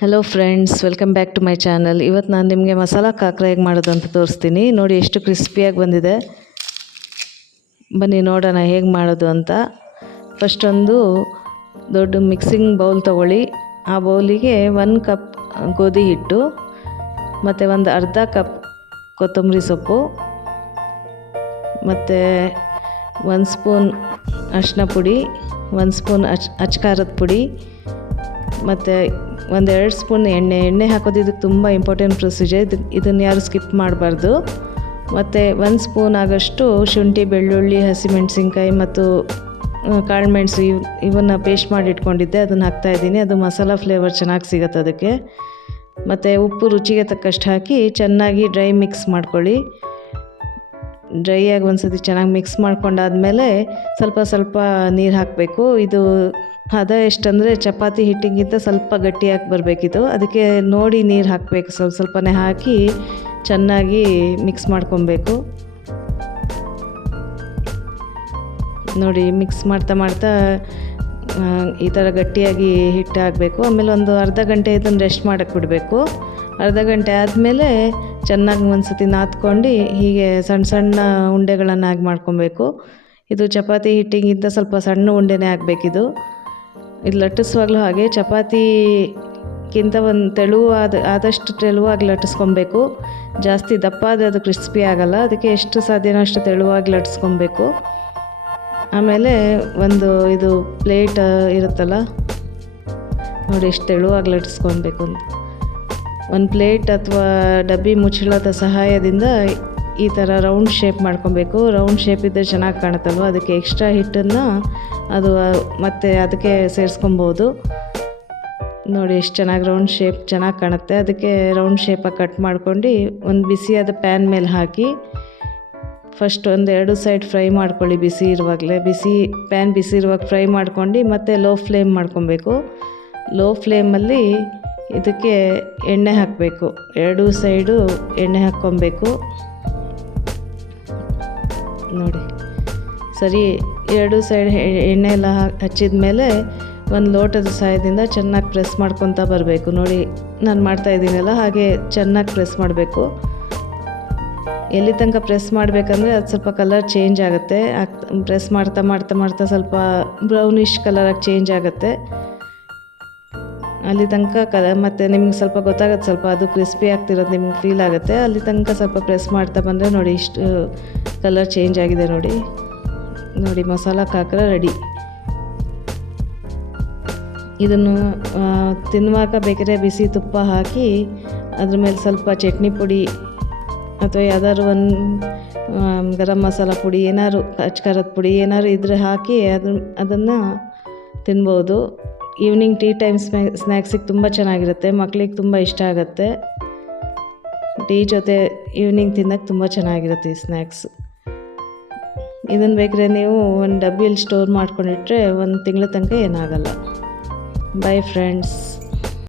Hello friends, welcome back to my channel. ಇವತ್ತು ನಾನು ನಿಮಗೆ ಮಸಾಲ ಕಾಕರ ಹೇಗೆ ಮಾಡೋದು ಅಂತ ತೋರಿಸ್ತೀನಿ. ನೋಡಿ ಎಷ್ಟು ಕ್ರಿಸ್ಪಿಯಾಗಿ ಬಂದಿದೆ. ಬನ್ನಿ ನೋಡೋಣ ಹೇಗೆ ಮಾಡೋದು ಅಂತ. ಫಸ್ಟ್ ಒಂದು ದೊಡ್ಡ ಮಿಕ್ಸಿಂಗ್ ಬೌಲ್ ತೊಗೊಳ್ಳಿ. ಆ ಬೌಲಿಗೆ 1 ಕಪ್ ಗೋಧಿ ಹಿಟ್ಟು ಮತ್ತು ಒಂದು ಅರ್ಧ ಕಪ್ ಕೊತ್ತಂಬರಿ ಸೊಪ್ಪು ಮತ್ತು 1 ಸ್ಪೂನ್ ಅರಿಶಿನ ಪುಡಿ, 1 ಸ್ಪೂನ್ ಅಚ್ಕಾರದ ಪುಡಿ ಮತ್ತು 1-2 ಸ್ಪೂನ್ ಎಣ್ಣೆ ಹಾಕೋದು. ಇದಕ್ಕೆ ತುಂಬ ಇಂಪಾರ್ಟೆಂಟ್ ಪ್ರೊಸೀಜರ್. ಇದನ್ನು ಯಾರು ಸ್ಕಿಪ್ ಮಾಡಬಾರ್ದು. ಮತ್ತು 1 ಸ್ಪೂನ್ ಆಗೋಷ್ಟು ಶುಂಠಿ, ಬೆಳ್ಳುಳ್ಳಿ, ಹಸಿಮೆಣಸಿನ್ಕಾಯಿ ಮತ್ತು ಕಾಳುಮೆಣಸು ಇವನ್ನು ಪೇಸ್ಟ್ ಮಾಡಿ ಇಟ್ಕೊಂಡಿದ್ದೆ, ಅದನ್ನು ಹಾಕ್ತಾಯಿದ್ದೀನಿ. ಅದು ಮಸಾಲ ಫ್ಲೇವರ್ ಚೆನ್ನಾಗಿ ಸಿಗುತ್ತೆ ಅದಕ್ಕೆ. ಮತ್ತು ಉಪ್ಪು ರುಚಿಗೆ ತಕ್ಕಷ್ಟು ಹಾಕಿ ಚೆನ್ನಾಗಿ ಡ್ರೈ ಮಿಕ್ಸ್ ಮಾಡ್ಕೊಳ್ಳಿ. ಡ್ರೈಯಾಗಿ ಒಂದು ಸತಿ ಚೆನ್ನಾಗಿ ಮಿಕ್ಸ್ ಮಾಡ್ಕೊಂಡಾದಮೇಲೆ ಸ್ವಲ್ಪ ನೀರು ಹಾಕಬೇಕು. ಇದು ಹದ ಎಷ್ಟಂದರೆ ಚಪಾತಿ ಹಿಟ್ಟಿಗಿಂತ ಸ್ವಲ್ಪ ಗಟ್ಟಿಯಾಗಿ ಬರಬೇಕಿದು. ಅದಕ್ಕೆ ನೋಡಿ ನೀರು ಹಾಕಬೇಕು. ಸ್ವಲ್ಪನೇ ಹಾಕಿ ಚೆನ್ನಾಗಿ ಮಿಕ್ಸ್ ಮಾಡ್ಕೊಬೇಕು. ನೋಡಿ ಮಿಕ್ಸ್ ಮಾಡ್ತಾ ಈ ಥರ ಗಟ್ಟಿಯಾಗಿ ಹಿಟ್ಟು ಹಾಕಬೇಕು. ಆಮೇಲೆ ಒಂದು ಅರ್ಧ ಗಂಟೆ ಇದನ್ನು ರೆಸ್ಟ್ ಮಾಡೋಕ್ಕೆ ಬಿಡಬೇಕು. ಅರ್ಧ ಗಂಟೆ ಆದಮೇಲೆ ಚೆನ್ನಾಗಿ ಒಂದು ಸತಿ ನಾದ್ಕೊಂಡು ಹೀಗೆ ಸಣ್ಣ ಉಂಡೆಗಳನ್ನಾಗಿ ಮಾಡ್ಕೊಬೇಕು. ಇದು ಚಪಾತಿ ಹಿಟ್ಟಿಗಿಂತ ಸ್ವಲ್ಪ ಸಣ್ಣ ಉಂಡೆನೇ ಆಗಬೇಕಿದು. ಇದು ಲಟ್ಟಿಸುವಾಗಲೂ ಹಾಗೆ ಚಪಾತಿಗಿಂತ ಒಂದು ಆದಷ್ಟು ತೆಳುವಾಗಿ ಲಟ್ಟಿಸ್ಕೊಬೇಕು. ಜಾಸ್ತಿ ದಪ್ಪ ಆದರೆ ಅದು ಕ್ರಿಸ್ಪಿ ಆಗೋಲ್ಲ. ಅದಕ್ಕೆ ಎಷ್ಟು ಸಾಧ್ಯನೋ ಅಷ್ಟು ತೆಳುವಾಗಿ ಲಟ್ಟಿಸ್ಕೊಬೇಕು. ಆಮೇಲೆ ಇದು ಪ್ಲೇಟ್ ಇರುತ್ತಲ್ಲ, ನೋಡಿ ಎಷ್ಟು ತೆಳುವಾಗಿ ಲಟ್ಟಿಸ್ಕೊಬೇಕು ಅಂತ. ಒಂದು ಪ್ಲೇಟ್ ಅಥವಾ ಡಬ್ಬಿ ಮುಚ್ಚಳದ ಸಹಾಯದಿಂದ ಈ ಥರ ರೌಂಡ್ ಶೇಪ್ ಮಾಡ್ಕೊಬೇಕು. ರೌಂಡ್ ಶೇಪ್ ಇದ್ದರೆ ಚೆನ್ನಾಗಿ ಕಾಣುತ್ತಲ್ವ, ಅದಕ್ಕೆ ಎಕ್ಸ್ಟ್ರಾ ಹಿಟ್ಟನ್ನು ಅದು ಮತ್ತೆ ಅದಕ್ಕೆ ಸೇರಿಸ್ಕೊಬೋದು. ನೋಡಿ ಎಷ್ಟು ಚೆನ್ನಾಗಿ ರೌಂಡ್ ಶೇಪ್ ಚೆನ್ನಾಗಿ ಕಾಣುತ್ತೆ. ಅದಕ್ಕೆ ರೌಂಡ್ ಶೇಪಾಗಿ ಕಟ್ ಮಾಡ್ಕೊಂಡು ಒಂದು ಬಿಸಿಯಾದ ಪ್ಯಾನ್ ಮೇಲೆ ಹಾಕಿ ಫಸ್ಟ್ 1-2 ಸೈಡ್ ಫ್ರೈ ಮಾಡ್ಕೊಳ್ಳಿ. ಪ್ಯಾನ್ ಬಿಸಿ ಇರುವಾಗ ಫ್ರೈ ಮಾಡ್ಕೊಂಡು ಮತ್ತೆ ಲೋ ಫ್ಲೇಮ್ ಮಾಡ್ಕೊಬೇಕು. ಲೋ ಫ್ಲೇಮಲ್ಲಿ ಇದಕ್ಕೆ ಎಣ್ಣೆ ಹಾಕಬೇಕು. 2 ಸೈಡು ಎಣ್ಣೆ ಹಾಕ್ಕೊಬೇಕು. ನೋಡಿ ಸರಿ, 2 ಸೈಡ್ ಎಣ್ಣೆ ಎಲ್ಲ ಹಚ್ಚಿದ ಮೇಲೆ ಒಂದು ಲೋಟದ ಸಹಾಯದಿಂದ ಚೆನ್ನಾಗಿ ಪ್ರೆಸ್ ಮಾಡ್ಕೊತಾ ಬರಬೇಕು. ನೋಡಿ ನಾನು ಮಾಡ್ತಾಯಿದ್ದೀನಲ್ಲ, ಹಾಗೆ ಚೆನ್ನಾಗಿ ಪ್ರೆಸ್ ಮಾಡಬೇಕು. ಎಲ್ಲಿ ತನಕ ಪ್ರೆಸ್ ಮಾಡಬೇಕಂದ್ರೆ ಅದು ಸ್ವಲ್ಪ ಕಲರ್ ಚೇಂಜ್ ಆಗುತ್ತೆ. ಪ್ರೆಸ್ ಮಾಡ್ತಾ ಸ್ವಲ್ಪ ಬ್ರೌನಿಷ್ ಕಲರಾಗಿ ಚೇಂಜ್ ಆಗುತ್ತೆ. ಅಲ್ಲಿ ತನಕ ಮತ್ತು ನಿಮ್ಗೆ ಸ್ವಲ್ಪ ಗೊತ್ತಾಗುತ್ತೆ, ಸ್ವಲ್ಪ ಅದು ಕ್ರಿಸ್ಪಿ ಆಗ್ತಿರೋದು ನಿಮ್ಗೆ ಫೀಲ್ ಆಗುತ್ತೆ. ಅಲ್ಲಿ ತನಕ ಸ್ವಲ್ಪ ಪ್ರೆಸ್ ಮಾಡ್ತಾ ಬಂದರೆ ನೋಡಿ ಇಷ್ಟು ಕಲರ್ ಚೇಂಜ್ ಆಗಿದೆ. ನೋಡಿ ಮಸಾಲ ಕಾಕರ ರೆಡಿ. ಇದನ್ನು ತಿನ್ನುವಾಗ ಬೇಕಾದ್ರೆ ಬಿಸಿ ತುಪ್ಪ ಹಾಕಿ ಅದ್ರ ಮೇಲೆ ಸ್ವಲ್ಪ ಚಟ್ನಿ ಪುಡಿ ಅಥವಾ ಯಾವ್ದಾದ್ರು ಒಂದು ಗರಂ ಮಸಾಲ ಪುಡಿ, ಏನಾದ್ರು ಅಚ್ಕಾರದ ಪುಡಿ ಏನಾದ್ರು ಇದ್ರೆ ಹಾಕಿ ಅದನ್ನು ತಿನ್ಬೋದು. ಈವ್ನಿಂಗ್ ಟೀ ಟೈಮ್ ಸ್ನ್ಯಾಕ್ಸಿಗೆ ತುಂಬ ಚೆನ್ನಾಗಿರುತ್ತೆ. ಮಕ್ಳಿಗೆ ತುಂಬ ಇಷ್ಟ ಆಗುತ್ತೆ. ಟೀ ಜೊತೆ ಈವ್ನಿಂಗ್ ತಿನ್ನೋಕ್ಕೆ ತುಂಬ ಚೆನ್ನಾಗಿರುತ್ತೆ ಈ ಸ್ನ್ಯಾಕ್ಸ್. ಇದನ್ನು ಬೇಕಾದ್ರೆ ನೀವು ಒಂದು ಡಬ್ಬಿಯಲ್ಲಿ ಸ್ಟೋರ್ ಮಾಡ್ಕೊಂಡಿಟ್ರೆ 1 ತಿಂಗಳ ತನಕ ಏನಾಗಲ್ಲ. By friends.